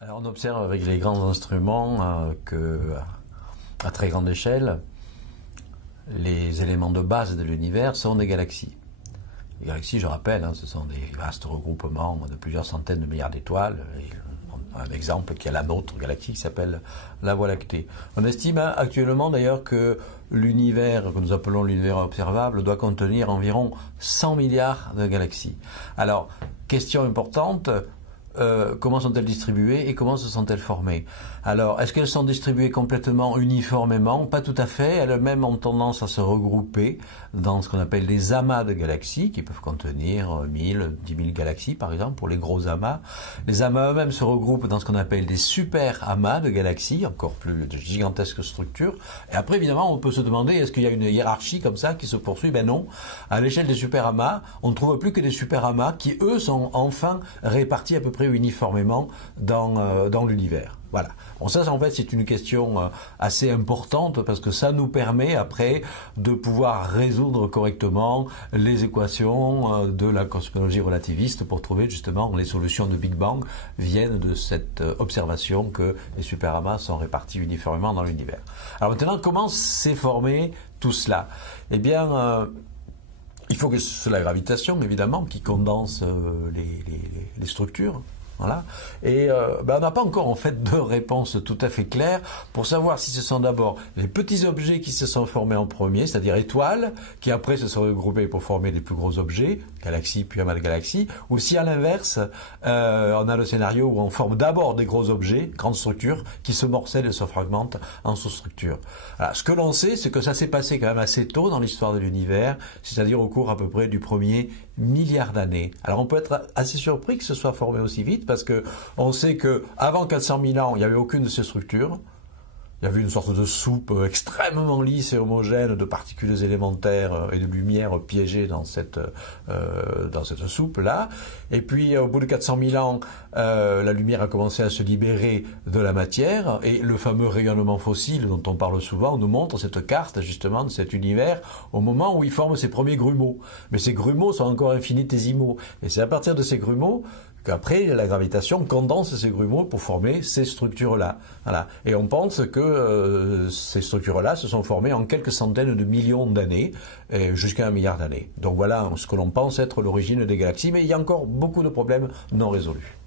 Alors on observe avec les grands instruments que, à très grande échelle, les éléments de base de l'univers sont des galaxies. Les galaxies, je rappelle, ce sont des vastes regroupements de plusieurs centaines de milliards d'étoiles. Un exemple qui est la nôtre galaxie qui s'appelle la Voie lactée. On estime actuellement d'ailleurs que l'univers, que nous appelons l'univers observable, doit contenir environ 100 milliards de galaxies. Alors, question importante, comment sont-elles distribuées et comment se sont-elles formées? Alors, est-ce qu'elles sont distribuées complètement uniformément? Pas tout à fait. Elles-mêmes ont tendance à se regrouper dans ce qu'on appelle des amas de galaxies, qui peuvent contenir 1000, 10 000 galaxies, par exemple, pour les gros amas. Les amas eux-mêmes se regroupent dans ce qu'on appelle des super amas de galaxies, encore plus de gigantesques structures. Et après, évidemment, on peut se demander, est-ce qu'il y a une hiérarchie comme ça qui se poursuit? Ben non. À l'échelle des super amas, on ne trouve plus que des super amas qui, eux, sont enfin répartis à peu près uniformément dans l'univers. Voilà. Bon, ça, en fait, c'est une question assez importante parce que ça nous permet après de pouvoir résoudre correctement les équations de la cosmologie relativiste pour trouver justement les solutions de Big Bang viennent de cette observation que les superamas sont répartis uniformément dans l'univers. Alors maintenant, comment s'est formé tout cela? Eh bien, il faut que c'est la gravitation, évidemment, qui condense les structures. Voilà. Et on n'a pas encore en fait de réponse tout à fait claire pour savoir si ce sont d'abord les petits objets qui se sont formés en premier, c'est-à-dire étoiles, qui après se sont regroupés pour former des plus gros objets, galaxies puis amas de galaxies, ou si à l'inverse, on a le scénario où on forme d'abord des gros objets, grandes structures, qui se morcellent et se fragmentent en sous-structures. Alors, ce que l'on sait, c'est que ça s'est passé quand même assez tôt dans l'histoire de l'univers, c'est-à-dire au cours à peu près du premier milliard d'années. Alors on peut être assez surpris que ce soit formé aussi vite parce que on sait que avant 400 000 ans, il n'y avait aucune de ces structures. Il y avait une sorte de soupe extrêmement lisse et homogène de particules élémentaires et de lumière piégées dans cette soupe-là. Et puis, au bout de 400 000 ans, la lumière a commencé à se libérer de la matière et le fameux rayonnement fossile dont on parle souvent nous montre cette carte, justement, de cet univers au moment où il forme ses premiers grumeaux. Mais ces grumeaux sont encore infinitésimaux. Et c'est à partir de ces grumeaux qu'après, la gravitation condense ces grumeaux pour former ces structures-là. Voilà. Et on pense que ces structures-là se sont formées en quelques centaines de millions d'années, jusqu'à 1 milliard d'années. Donc voilà ce que l'on pense être l'origine des galaxies, mais il y a encore beaucoup de problèmes non résolus.